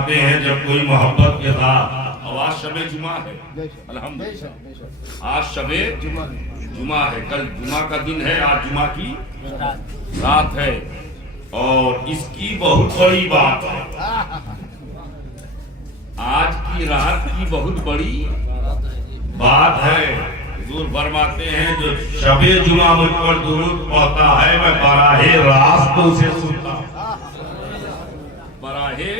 फरमाते हैं जब कोई मोहब्बत के साथ, और आज शबे जुमा है, अल्हम्दुलिल्लाह आज शबे जुमा है, कल जुमा का दिन है, आज जुमा की रात है। और इसकी बहुत बड़ी बात है, आज की रात की बहुत बड़ी बात है। हुजूर फरमाते हैं जो शबे जुमा मुझ पर दुरूद पढ़ता है मैं बराहे रास्त उसे सुनता। बराहे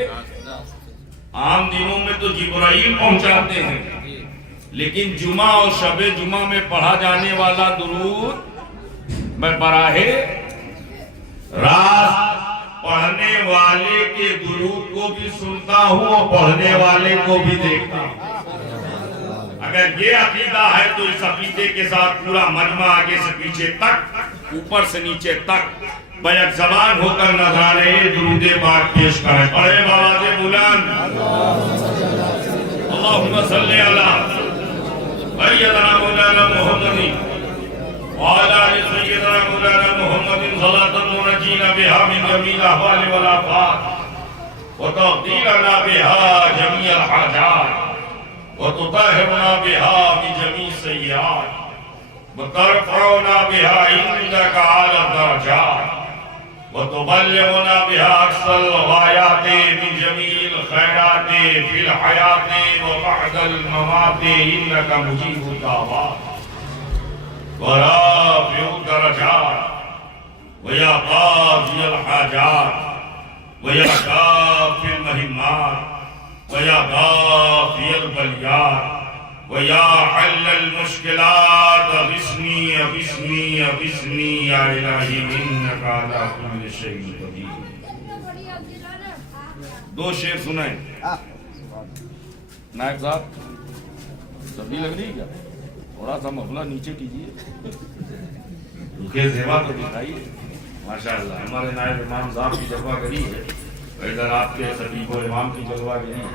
आम दिनों में तो जिब्राइल पहुंचाते हैं, लेकिन जुमा और शबे जुमा में पढ़ा जाने वाला दुरूद मैं बराहे रास्त पढ़ने वाले के दुरूद को भी सुनता हूँ और पढ़ने वाले को भी देखता हूँ। अगर ये अकीदा है तो इस अकीदे के साथ पूरा मजमा आगे से पीछे तक, ऊपर से नीचे तक बैक ज़बान होकर नज़ारे दुरूद पाक पेश करें। पढ़े आवाज़े बुलंद अल्लाहुम्मा सल्ली अला सय्यदना मौलाना मुहम्मदिन व अला आलि सय्यदना मौलाना मुहम्मदिन सल्लल्लाहु अलैहि बिहा मिन जमील अहवाल वल आफात व तक़दीरना बिहा जमीअल हाजात व तुताहिरना बिहा मिन जमीइ सय्यात व तरफ़उना बिहा इंदका आला दरजात व तुबल्लिगुना बिहा अक़सल ग़ायात मिन जमीइल ख़ैरात फ़िल हयात व बअदल ममात इन्नका मुजीबुद दावात व राफ़िउ दरजात व या क़ाज़ियल हाजात व या काफ़िल महिम्मात व या गाफ़ियल बलियात व या हल्लल मुश्किलात अग़िस्नी अग़िस्नी अग़िस्नी या इलाही इन्नका अला कुल्लि शैइन क़दीर। दो शेर सुनाए नायब साहब, सर्दी लग रही है क्या? थोड़ा सा मफला नीचे कीजिए, रुखे सेवा तो दिखाइए। माशाअल्लाह हमारे नायब इमाम साहब की जलवागरी है, इधर आपके सभी को इमाम की जलवागरी है,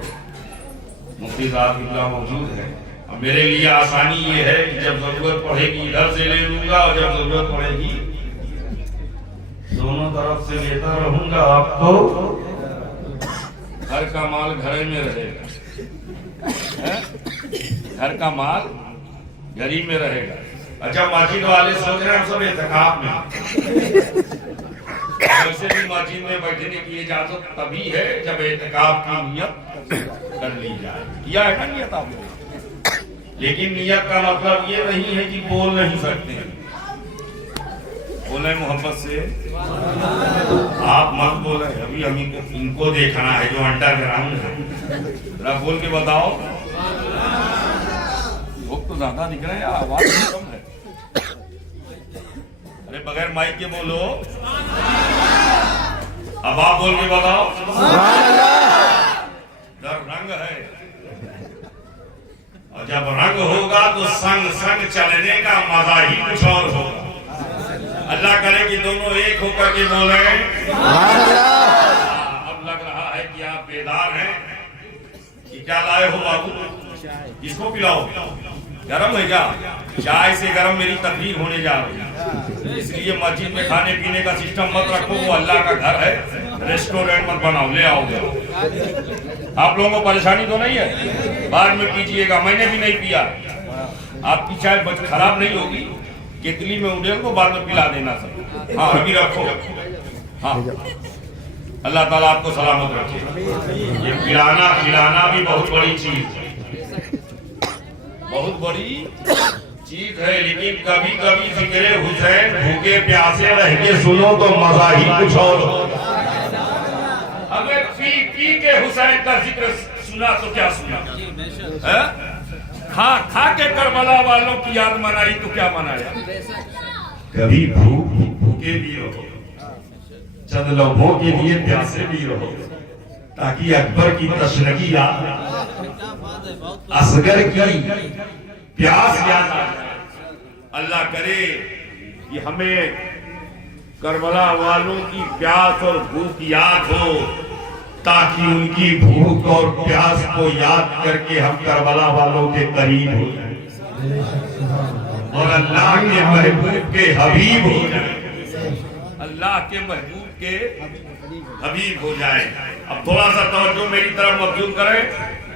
मुफ्ती साहब किबला मौजूद है। अब मेरे लिए आसानी ये है कि जब जरूरत पड़ेगी इधर से ले लूंगा और जब जरूरत पड़ेगी दोनों तरफ से लेता रहूंगा। आपको घर का माल घर में रहेगा, घर का माल घर ही में रहेगा। अच्छा, मस्जिद वाले सोच रहे हैं हम सब एहतिकाफ में, वैसे भी मस्जिद में बैठने की इजाजत तभी है जब एहतिकाफ की नियत कर ली जाए। किया है ना नियत आपने? लेकिन नियत का मतलब ये नहीं है कि बोल नहीं सकते हैं। बोले मोहब्बत से, आप मत बोले, अभी हम इनको देखना है जो अंडरग्राउंड है। जरा बोल के बताओ, लोग तो ज्यादा दिख रहे हैं, आवाज कम है। अरे बगैर माइक के बोलो, अब आप बोल के बताओ। डर रंग है, और जब रंग होगा तो संग संग चलने का मजा ही कुछ और होगा। अल्लाह करे कि दोनों एक होकर के बोले। अब लग रहा है कि आप बेदार हैं कि क्या लाए हो बाबू, इसको पिलाओ। गरम है क्या? चाय से गरम मेरी तकरीर होने जा रही है, इसलिए मस्जिद में खाने पीने का सिस्टम मत रखो, वो अल्लाह का घर है, रेस्टोरेंट मत बनाओ, ले आओगे। आप लोगों को परेशानी तो नहीं है? बाद में पीजिएगा, मैंने भी नहीं पिया। आपकी चाय खराब नहीं होगी, केतली में उड़ेल को बाद में पिला देना सब। हाँ अभी रखो। हाँ, अल्लाह ताला आपको सलामत रखे। ये पिलाना भी बहुत बड़ी चीज है, बहुत बड़ी चीज है। लेकिन कभी कभी जिक्र हुसैन भूखे प्यासे रह के सुनो तो मजा ही कुछ और होगा। अगर पी के हुसैन का जिक्र सुना तो क्या सुना, खा के करबला वालों की याद मनाई तो क्या मनाया। कभी भूखे भी रहो, चंद लम्हों के लिए प्यासे भी रहो, ताकि अकबर की तशनगी याद, असगर की प्यास याद आ जाए। अल्लाह करे कि हमें करबला वालों की प्यास और भूख याद हो, ताकि उनकी भूख और प्यास को याद करके हम करबला वालों के करीब हो जाएं और अल्लाह के महबूब के हबीब हो जाएं। अल्लाह के महबूब के हबीब हो जाए। अब थोड़ा सा तवज्जो मेरी तरफ मबजूल करें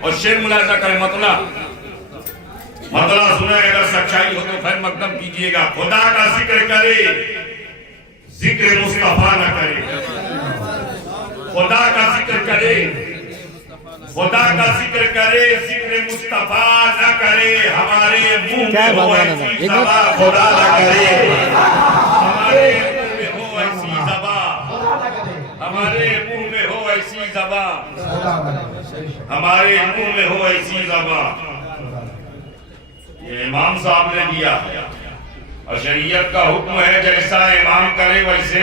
और शेर मुलाजा करें। मतलब सुने, अगर सच्चाई हो तो खैर मकदम कीजिएगा। खुदा का जिक्र करे, जिक्र मुस्तफा न करे। खुदा का जिक्र करे, खुदा का जिक्र करे, जिक्र मुस्तफा न करे। हमारे मुंह में हो ऐसी ज़बा खुदा न करे। हमारे मुंह में हो ऐसी ज़बा, हमारे मुंह में हो ऐसी ज़बा, हमारे मुंह में हो ऐसी ज़बा। ये इमाम साहब ने दिया और शरीयत का हुक्म है जैसा इमाम करे वैसे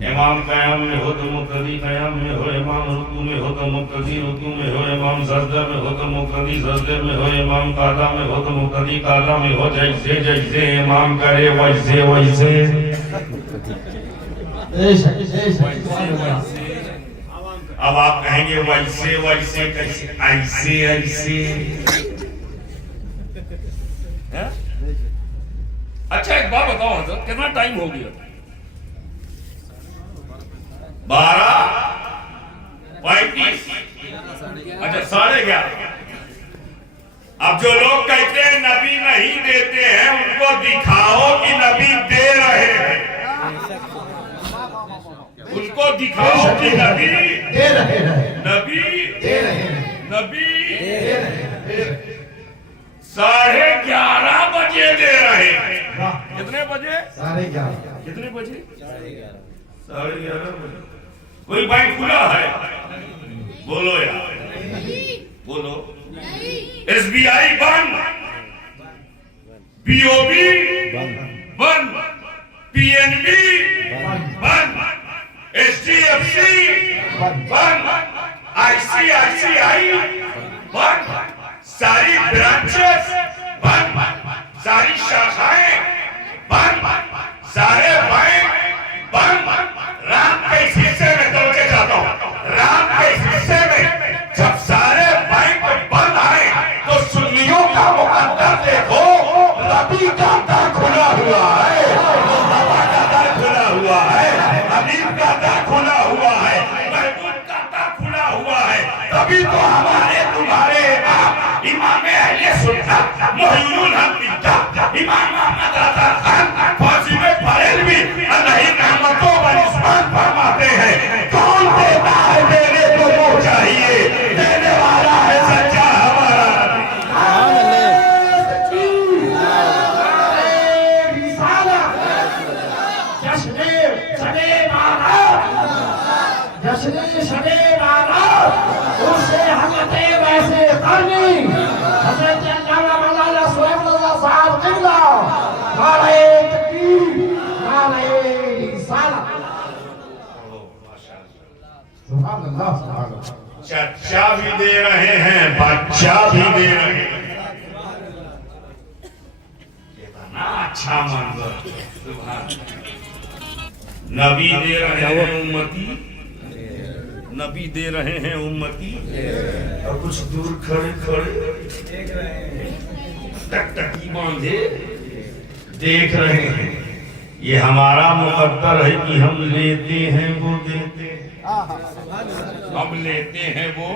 इमाम क़याम में हो तो मुक़्तदी क़याम में हो, इमाम रुकू में हो तो मुक़्तदी रुकू में हो, इमाम सजदे में हो तो मुक़्तदी सजदे में हो, इमाम कादा में हो तो मुक़्तदी कादा में हो। जैसे जैसे इमाम करे वैसे वैसे। अब आप कहेंगे वैसे वैसे कैसे, ऐसे ऐसे। अच्छा एक बात बताओ हज़रत, कितना टाइम हो गया? 12:35। अच्छा 11:30। अब जो लोग कहते हैं नबी नहीं देते हैं, उनको दिखाओ कि नबी दे रहे हैं। उनको दिखाओ कि नबी दे रहे हैं, नबी दे रहे हैं, नबी 11:30 बजे दे रहे हैं। कितने बजे? 11:30। कितने बजे? 11:30 बजे। कोई बैंक खुला है? बोलो यार, बोलो। SBI बंद, BOB बंद, PNB बंद, HDFC बंद, ICICI बंद, सारी ब्रांचेस बंद, सारी शाखाएं बंद, सारे बैंक बंद। राम के शीशे में तो के जाता हूं, राम के शीशे में जब सारे बैंक बंद आए तो सुन्नियों का मुकद्दर देखो, नबी का दर खुला हुआ है, मुस्तफा का दर खुला हुआ है, हबीब का दर खुला हुआ है, महबूब का दर खुला हुआ है। तभी तो हमारे तुम्हारे इमाम अहले सुन्नत मुहय्यिनुल हक इमाम अहमद रज़ा खान फांसी में बरेलवी अल्लाह रहमतों पर इस्मात फरमाते हैं, कौन देता है देने को वो चाहिए, देने वाला है सच्चा हमारा जश्न शबे बारात उसे हमते वैसे करनी। हज़रत अल्लामा मौलाना सुलेमान साहब क़िबला नारे तकबीर, नारे रिसालत। सुभान अल्लाह, सुभान अल्लाह। चच्चा भी दे रहे हैं, बच्चा भी दे रहे हैं। कितना अच्छा मंजर। नबी दे रहे हैं उम्मती, नबी दे रहे हैं उम्मती, और कुछ दूर खड़े खड़े टकटकी बांधे देख रहे हैं। ये हमारा मुकद्दर है कि हम लेते हैं वो देते हैं, हम लेते हैं वो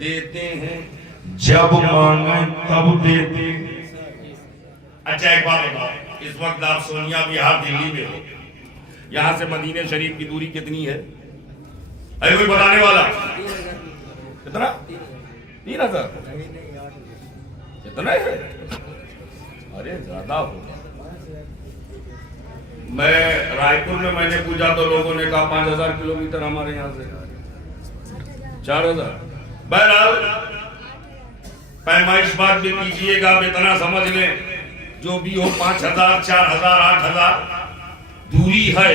देते हैं, जब मांगे तब देते हैं। अच्छा एक बात बताओ, इस वक्त आप सोनिया बिहार दिल्ली में हो, यहाँ से मदीने शरीफ की दूरी कितनी है? अरे कोई बताने वाला? कितना? 3000? कितना है? अरे ज्यादा होगा। मैं रायपुर में मैंने पूछा तो लोगों ने कहा 5000 किलोमीटर हमारे यहाँ से, 4000। बहरहाल पैमाइश बात भी कीजिएगा, आप इतना समझ लें जो भी हो 5000, 4000, 8000 दूरी है,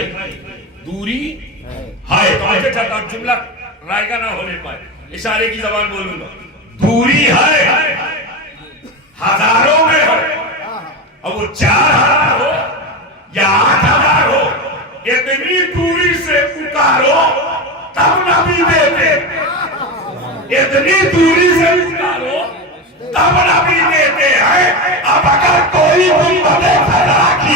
दूरी है। तो ऐसे चलता जुमला रायगा ना होने पाए, इशारे की जबान बोलूंगा। दूरी है, हजारों में हो, अब वो 4000 हो या 8000 हो, इतनी दूरी से पुकारो तब नबी देते, इतनी दूरी से पुकारो तब नबी देते हैं। अब अगर कोई गुंबद खदा की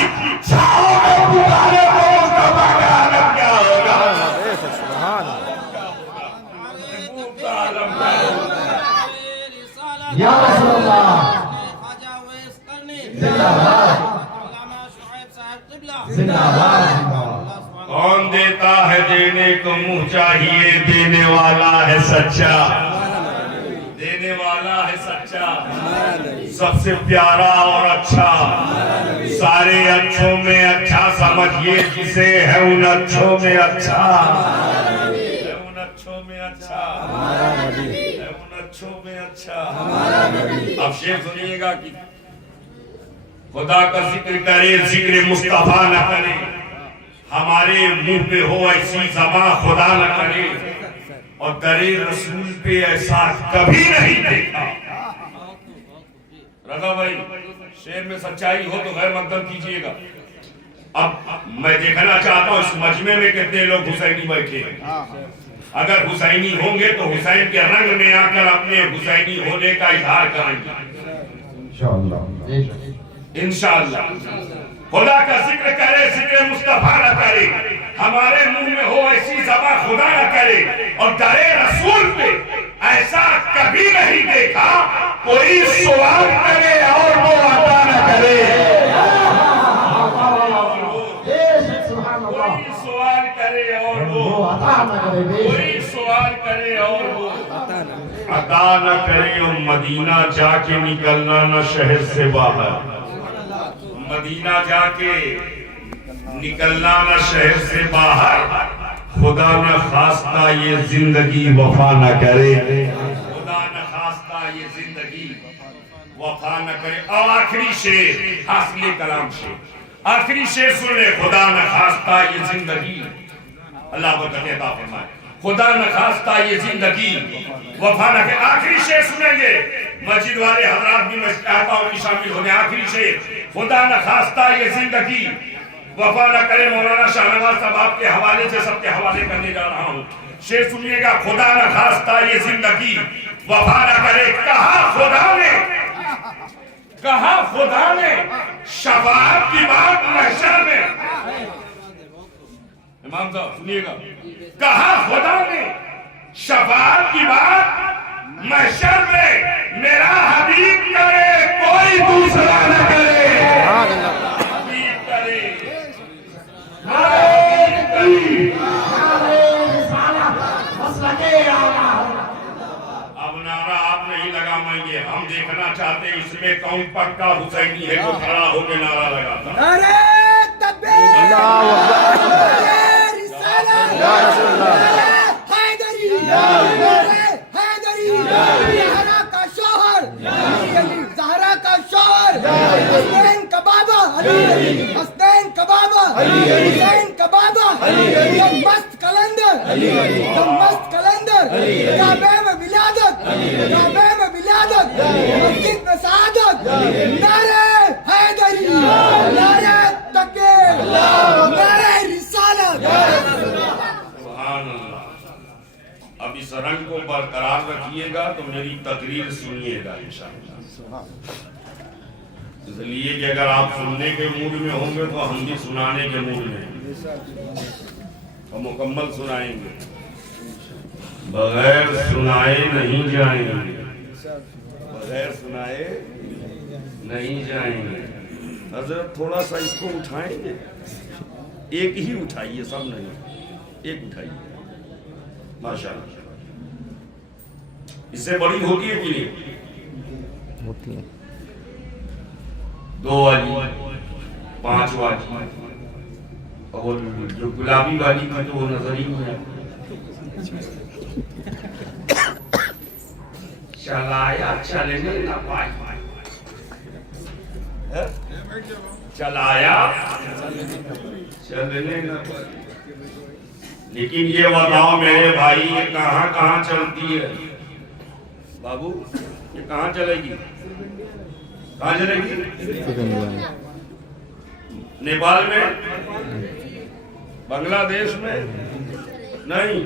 ख्वाजा उवैस करनी, जिंदाबाद अल्लामा शुएब साहब क़िबला, जिंदाबाद कौन देता है देने को मुंह चाहिए, देने वाला है सच्चा, देने वाला है सच्चा, सबसे प्यारा और अच्छा, सारे अच्छों में अच्छा समझिए जिसे है उन अच्छों में अच्छा, है उन अच्छों में अच्छा, है उन अच्छों में अच्छा। अब शेर सुनिएगा कि खुदा का जिक्र करे जिक्र मुस्तफा न करे, हमारे मुंह पे हो ऐसी ज़बां खुदा न करे, और दरे रसूल पे ऐसा कभी नहीं देखा। रजा भाई, शेर में सच्चाई हो तो गैर मकदम कीजिएगा। अब मैं देखना चाहता हूँ इस मजमे में कितने लोग हुसैनी बैठे हैं। अगर हुसैनी होंगे तो हुसैन के रंग में आकर अपने हुसैनी होने का इजहार करेंगे इंशाअल्लाह। खुदा का जिक्र करे जिक्र मुस्तफा न करे, हमारे मुंह में हो ऐसी ज़बां खुदा न करे, और दरे रसूल पे ऐसा कभी नहीं देखा। कोई सवाल करे और वो अता न करे, कोई सवाल करे और वो कोई सवाल करे और वो अता न करे। और मदीना जाके निकलना न शहर से बाहर, मदीना जाके निकलना न शहर से बाहर, खुदा न खास्ता ये जिंदगी वफा न करे, खुदा न खास्ता ये जिंदगी वफा न करे। और आखिरी शेर हासिल कलाम शेर, आखिरी शेर सुन ले। खुदा न खास्ता ये जिंदगी, अल्लाह बरकत अता फरमाए, खुदा न खास्ता ये जिंदगी वफा न करे। आखिरी शेर सुनेंगे, मस्जिद वाले हजरात भी मैं चाहता हूँ कि शामिल होने। आखिरी शेर, खुदा न खास्ता ये जिंदगी वफा न करे। मौलाना शाहनवाज साहब आपके हवाले से सबके हवाले करने जा रहा हूँ। शेर सुनिएगा, खुदा न खास्ता ये जिंदगी वफा न करे। कहा खुदा ने शफाअत की बात महशर में, इमाम साहब सुनिएगा, कहा खुदा ने शफाअत की बात महशर में, मेरा हबीब करे कोई दूसरा न करे, हबीब करे। अब नारा आप नहीं लगाएंगे, हम देखना चाहते हैं इसमें कौन पक्का हुसैनी है जो खड़ा होकर नारा लगाता। नारे तकबीर, अल्लाहू अकबर, रिसालत, या रसूल अल्लाह, हैदरी, हैदरी, ज़हरा का शौहर, ज़हरा का शौहर, हसनैन का बाबा, हसनैन का बाबा, हुसैन का बाबा, मस्त कलंदर, मस्त कलंदर, काबे में विलादत, काबे में विलादत, मस्जिद में शहादत, नारे हैदरी, नारे तकबीर, नारे रिसालत। सुभान अल्लाह। अब इस रंग को बरकरार रखिएगा तो मेरी तकरीर सुनिएगा इंशाअल्लाह। इसलिए कि अगर आप सुनने के मूड में होंगे तो हम भी सुनाने के मूड में हैं, और मुकम्मल सुनाएंगे, बगैर सुनाए नहीं जाएंगे, बगैर सुनाए नहीं जाएंगे। हजरत थोड़ा सा इसको उठाएंगे, एक ही उठाइए, सब नहीं, एक उठाइए माशाअल्लाह। इससे बड़ी होती है कि नहीं होती है? 2 वाली, 5 वाली, और जो गुलाबी वाली थी तो वो नजर ही नहीं आती। चलाया चलने न पाई, चलाया चलने न पाई। लेकिन ये बताओ मेरे भाई, ये कहाँ कहाँ चलती है बाबू? ये कहाँ चलेगी, कहाँ चलेगी? नेपाल में, बांग्लादेश में नहीं,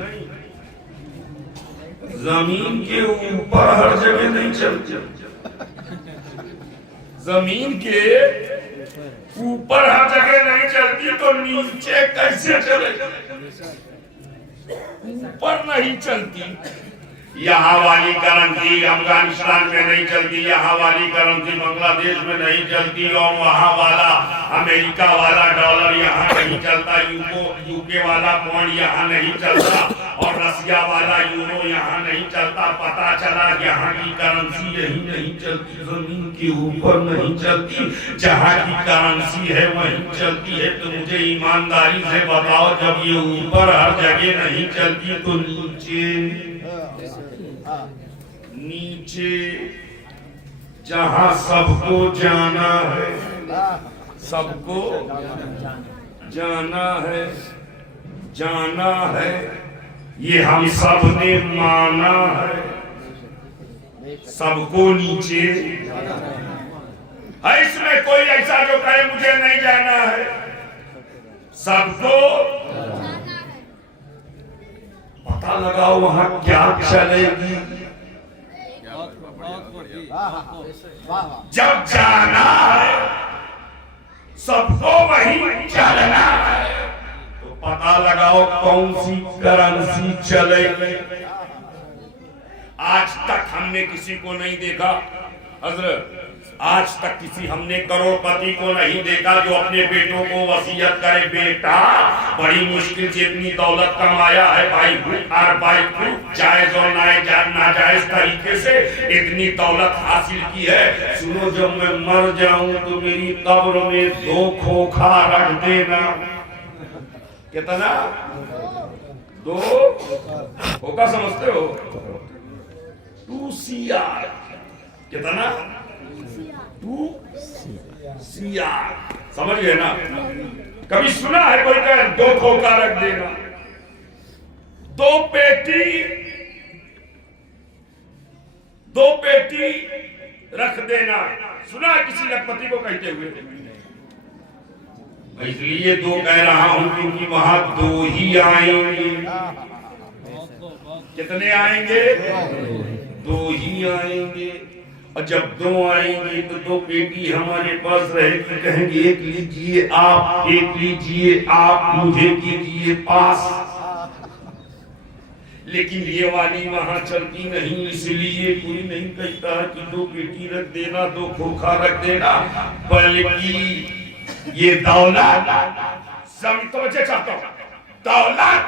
जमीन के ऊपर हर जगह नहीं चलती। जमीन के ऊपर हर जगह नहीं चलती तो नीचे कैसे चलेगी? ऊपर नहीं चलती यहाँ वाली करेंसी अफगानिस्तान में नहीं चलती, यहाँ वाली करेंसी बांग्लादेश में नहीं चलती, और वहाँ वाला अमेरिका वाला डॉलर यहाँ नहीं चलता, यूके वाला पौंड यहाँ नहीं चलता, और रसिया वाला यूरो यहाँ नहीं चलता। पता चला यहाँ की करेंसी यही नहीं चलती, जमीन के ऊपर नहीं चलती, जहाँ की करेंसी है वहीं चलती है। तो मुझे ईमानदारी से बताओ, जब ये ऊपर हर जगह नहीं चलती तो नीचे जहां सबको जाना है, सबको जाना है, ये हम सब ने माना है, सबको नीचे है। इसमें कोई ऐसा जो कहे मुझे नहीं जाना है, सबको पता लगाओ वहां क्या चलेगी। जब जाना है सबको वहीं चलना है, तो पता लगाओ कौन सी करेंसी चलेगी। आज तक हमने किसी को नहीं देखा हजरत, आज तक किसी हमने करोड़पति को नहीं देखा जो अपने बेटों को वसीयत करे, बेटा बड़ी मुश्किल से इतनी दौलत कमाया है भाई, और भाई जायज और नाजायज तरीके से इतनी दौलत हासिल की है। सुनो, जब मैं मर जाऊं तो मेरी कब्र में 2 खोखा रख देना। कितना? 2 खोखा समझते हो? 2 CR। कितना? 2 CR समझ गए ना? कभी सुना है कोई कहे 2 खोखा रख देना? 2 पेटी रख देना, सुना है किसी लखपति को कहते हुए? इसलिए 2 कह रहा हूं क्योंकि वहां 2 ही आएंगे। कितने आएंगे? 2 ही आएंगे। और जब 2 आएंगे तो 2 पेटी हमारे पास रहेगी, कहेंगे एक लीजिए आप, एक लीजिए आप, मुझे कीजिए पास। लेकिन ये वाली वहां चलती नहीं, इसलिए कोई नहीं कहता कि 2 पेटी रख देना, 2 खोखा रख देना, बल्कि ये दौलत समझे चाहता हूं, दौलत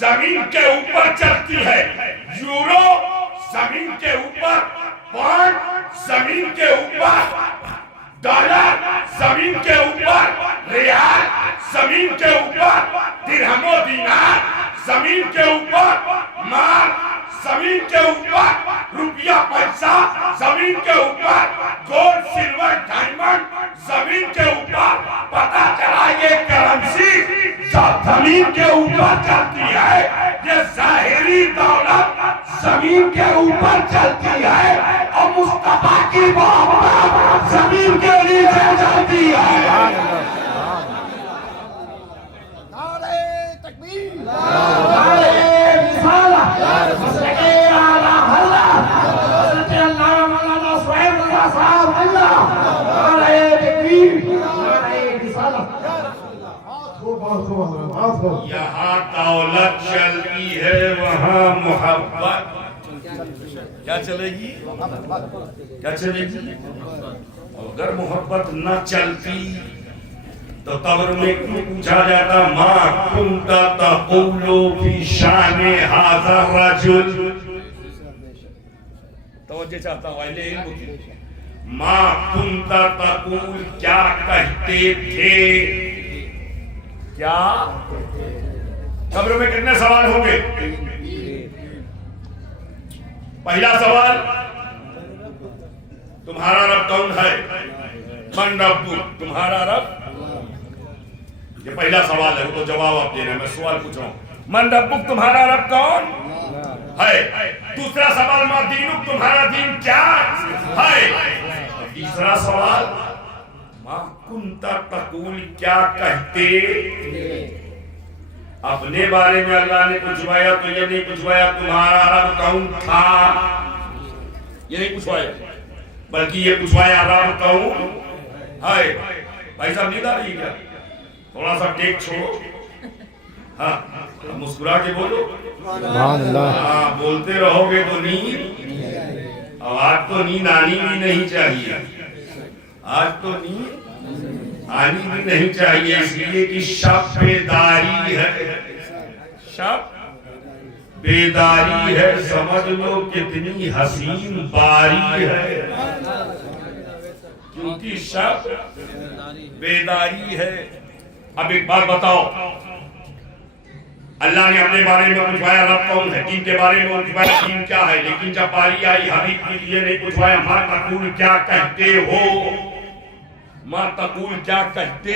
जमीन के ऊपर चलती है, यूरो जमीन के ऊपर, पौंड जमीन के ऊपर, डॉलर जमीन के ऊपर, रियाल जमीन के ऊपर, दिरहमो दीनार जमीन के ऊपर, माल जमीन के ऊपर, रुपया पैसा जमीन के ऊपर, गोल्ड सिल्वर डायमंड जमीन के ऊपर। पता चला ये करेंसी जमीन के ऊपर चलती है, ये जाहिरी दौलत जमीन के ऊपर चलती है, और मुस्तफा की मोहब्बत जमीन के नीचे चलती है। नारे तकबीर, नारे रिसालत, हज़रत आला हज़रत, हज़रत अल्लामा मौलाना सुहैब रज़ा साहब अल्लाह, नारे तकबीर, नारे रिसालत। यहाँ दौलत चलती है, वहाँ मोहब्बत क्या चलेगी? क्या चलेगी? अगर मोहब्बत न चलती तो कब्र में क्यों पूछा जाता, माँ कुंता तक़ूलु फी शाने हाज़ा रजुल? तवज्जो चाहता हूँ, माँ कुंता तक़ूल, क्या कहते थे? क्या? कब्र में कितने सवाल होंगे? पहला सवाल, तुम्हारा रब कौन है? मन रब्बुक, तुम्हारा रब? ये पहला सवाल है, वो तो जवाब आप दे रहे हैं, मैं सवाल पूछ रहा हूं। मन रब्बुक, तुम्हारा रब कौन है? दूसरा सवाल, मा दीनुक, तुम्हारा दीन क्या है? तीसरा सवाल, मा कुंता तक़ूल, क्या कहते? अपने बारे में अल्लाह ने पूछवाया तो ये नहीं पूछवाया तुम्हारा रब कौन था, ये नहीं पूछवाया, बल्कि ये पूछवाया रब कौन है। भाई साहब नींद आ रही है क्या? थोड़ा सा टेक छोड़ो, हाँ, मुस्कुरा के बोलो। सुभान अल्लाह। हाँ, बोलते रहोगे तो नींद, अब आज तो नींद आनी भी नहीं चाहिए, आज तो नींद आनी भी नहीं चाहिए, इसलिए कि शब बेदारी है, शब बेदारी है, समझ लो कितनी हसीन बारी है, क्योंकि शब बेदारी है। अब एक बात बताओ, अल्लाह ने अपने बारे में पूछवाया रब कौन है, दीन के बारे में पूछवाया दीन क्या है, लेकिन जब बारी आई हबीब के लिए नहीं पूछवाया माँ तकूल क्या कहते हो, माँ तकूल क्या कहते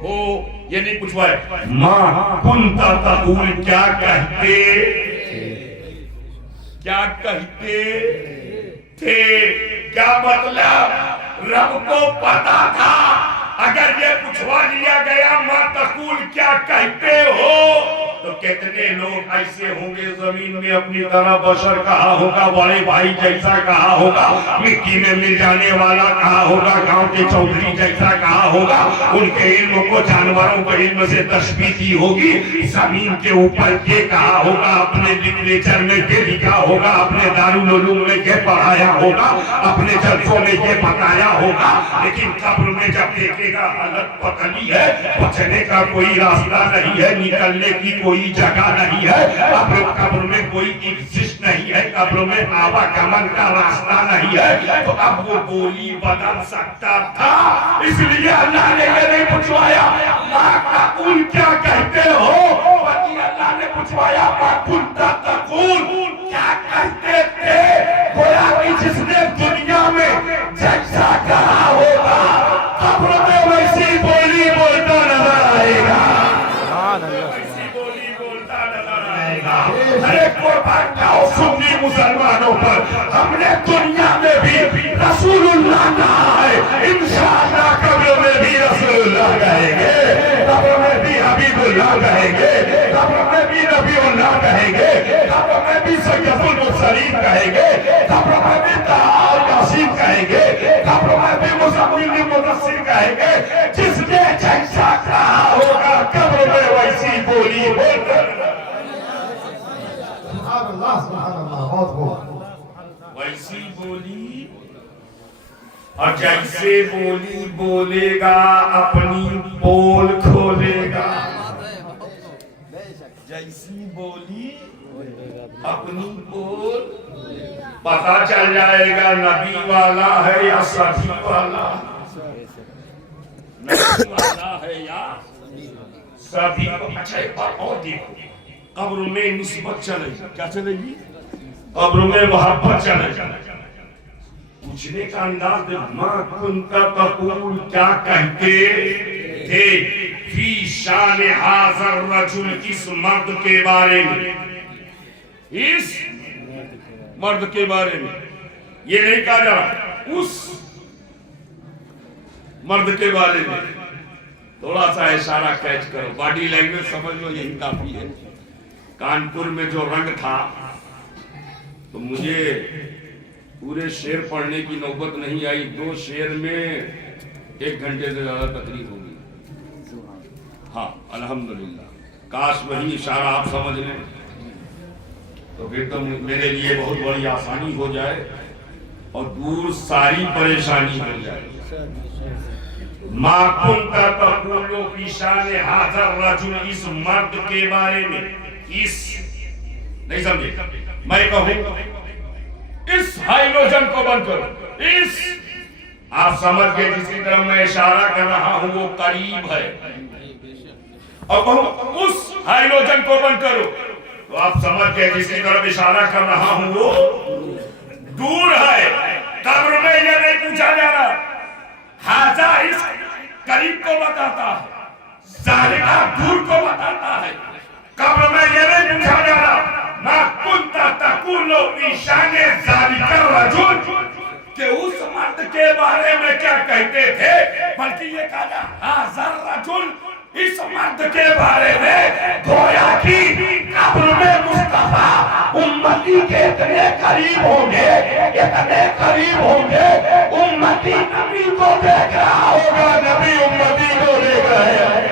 हो ये नहीं पूछवाया, माँ कुंता तकूल क्या कहते थे। क्या मतलब, रब को पता था अगर ये पूछवा लिया गया माँ तकूल क्या कहते हो तो कितने लोग ऐसे होंगे जमीन में अपनी तरह बशर कहा होगा, बड़े भाई जैसा कहा होगा, मिट्टी में मिल जाने वाला कहा होगा, गांव के चौधरी जैसा कहा होगा, उनके इल्म को जानवरों के इल्म से तशबीह की होगी, जमीन के ऊपर के कहा होगा, अपने लिटरेचर में के लिखा होगा, अपने दारुल उलूम में के पढ़ाया होगा, अपने जलसों में के बताया होगा, लेकिन कब्र में जब देखेगा हालत पतली है, बचने का कोई रास्ता नहीं है, निकलने की कोई जगह नहीं है, कब्र में कोई एग्जिस्ट नहीं है, कब्र में आवागमन का रास्ता नहीं है, तो अब वो बोली बदल सकता था, इसलिए अल्लाह ने ये नहीं पूछवाया माँ तकूल क्या कहते हो, बल्कि अल्लाह ने पूछवाया माँ कुंता तकूल क्या कहते थे। गोया कि जिसने दुनिया में जैसा कहा होगा कब्र में वैसी बोली बोलता नजर आएगा, अरे कुर्बान जाओ सुन्नी मुसलमानों पर, हमने दुनिया में भी रसूलुल्लाह कहा है, इंशाअल्लाह कब्र में भी रसूलुल्लाह कहेंगे, कब्र में भी हबीबुल्लाह कहेंगे, कब्र में भी नबीउल्लाह कहेंगे, कब्र में भी सैयदुल मुरसलीन कहेंगे, कब्र में भी ताहा यासीन कहेंगे, कब्र में भी मुज़म्मिल मुदस्सिर कहेंगे, जिसने जैसा कहा होगा कब्र में वैसी बोली बोलकर वैसी बोली और जैसे बोली बोलेगा अपनी पोल खोलेगा, जैसी बोली अपनी पोल पता चल जाएगा नबी वाला है या सभी वाला, नबी वाला है या सभी। अच्छा एक बात और देखो, कब्र में निस्बत चलेगी, क्या चलेगी, कब्र में मोहब्बत चलेगी, पूछने का अंदाज दे, माँ कुंता तकूल क्या कहते थे फी शान हाज़र रजुल, इस मर्द के बारे में, इस मर्द के बारे में, ये नहीं कहा जा रहा उस मर्द के बारे में, थोड़ा सा इशारा कैच करो, बॉडी लैंग्वेज समझ लो, यही काफी है। कानपुर में जो रंग था तो मुझे पूरे शेर पढ़ने की नौबत नहीं आई, 2 शेर में 1 घंटे से ज्यादा तकलीफ होगी। हाँ अल्हम्दुलिल्लाह, काश वही इशारा आप समझ लें तो फिर तो मेरे लिए बहुत बड़ी आसानी हो जाए और दूर सारी परेशानी हो जाए। माँ कुंता तकूलो फी शान हाज़र रजुल, इस मर्द के बारे में, इस नहीं समझे, मैं कहूं इस हाइड्रोजन को बंद करो, इस आप समझ गए जिसकी तरफ मैं इशारा कर रहा हूं वो करीब है, और कहूं उस हाइड्रोजन को बंद करो तो आप समझ गए जिसकी तरफ इशारा कर रहा हूं वो दूर है। कब्र में यह नहीं पूछा जा रहा, हाजा इस करीब को बताता है, ज़ालिका दूर को बताता है, कब्र में यह नहीं पूछा जा रहा मा कुंता तकूलो फी शान ज़ालिका रजुल, कि उस मर्द के बारे में क्या कहते थे, बल्कि ये कहा हाज़र रजुल, इस मर्द के बारे में, गोया कि कब्र में मुस्तफा उम्मती के इतने करीब होंगे, इतने करीब होंगे, उम्मती नबी को देख रहा होगा, नबी उम्मती को देख रहे हैं,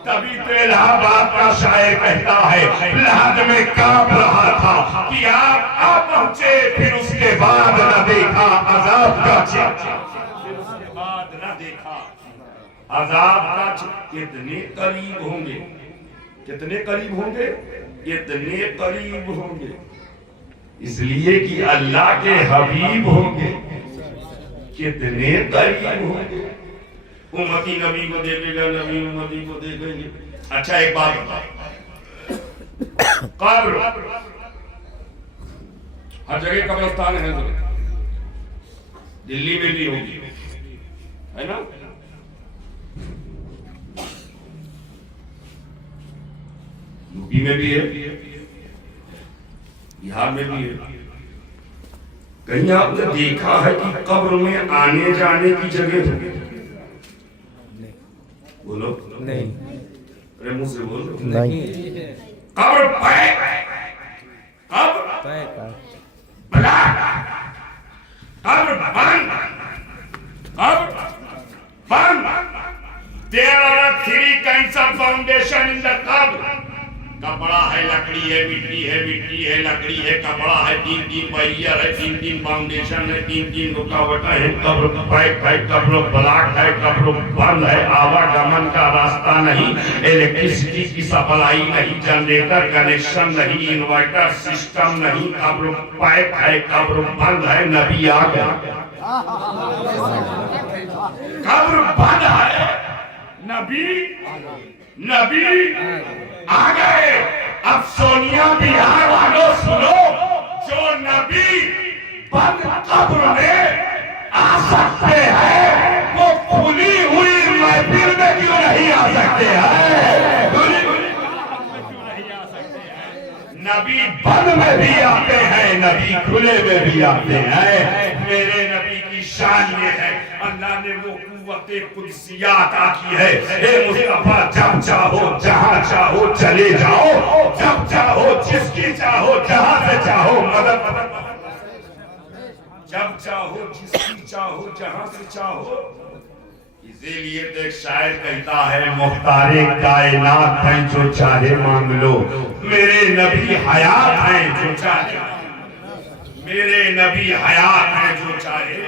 तभी तो इलाहाबाद का शायर कहता है, लहद में कांप रहा था कि आप आ पहुंचे, फिर उसके बाद न देखा अजाब का चित्र, फिर उसके बाद न देखा अजाब का चित्र। कितने करीब होंगे, कितने करीब होंगे, इतने करीब होंगे, इसलिए कि अल्लाह के हबीब होंगे। कितने करीब होंगे, उम्मती नबी को देखेगा, नबी उम्मती को देखेंगे। अच्छा एक बात बताओ, कब्र हर जगह कब्रिस्तान है, तो दिल्ली में भी होगी, है ना? यूपी में भी है, बिहार में भी है। कहीं आपने देखा है कि कब्र में आने जाने की जगह है? बोलो नहीं, अरे मुंह से बोलो नहीं, कब्र पैक, कब्र ब्लैक, कब्र बंद, कब्र बंद। There are three kinds of foundation in the कब्र। कपड़ा है, लकड़ी है, मिट्टी है, मिट्टी है, लकड़ी है, कपड़ा है, तीन तीन बैरियर है, तीन तीन फाउंडेशन है, तीन तीन रुकावट है। कब्र पैक है, कब्र ब्लॉक है, कब्र बंद है, आवागमन का रास्ता नहीं, इलेक्ट्रिसिटी की सप्लाई नहीं, जनरेटर कनेक्शन नहीं, इन्वर्टर सिस्टम नहीं, कब्र पैक है, कब्र बंद है। नबी आ गया, कब्र बंद है, नबी आ गए। अब सोनिया बिहार वालों सुनो, जो नबी बंद कब्र में आ सकते हैं, वो खुली हुई महफिल में क्यों नहीं आ सकते हैं? नबी बंद में भी आते हैं, नबी खुले में भी आते हैं। मेरे नबी की शान ये है, अल्लाह ने वो कुव्वते कुदसिया अता की है। ए मुस्तफा, जब चाहो जहां चाहो चले जाओ, जब चाहो जिसकी चाहो जहां से चाहो मदद, जब चाहो जिसकी चाहो जहां से चाहो। इसीलिए तो एक शायर कहता है, मुख्तारे कायनात हैं जो चाहे मांग लो, मेरे नबी हयात हैं जो चाहे, मेरे नबी हयात हैं जो चाहे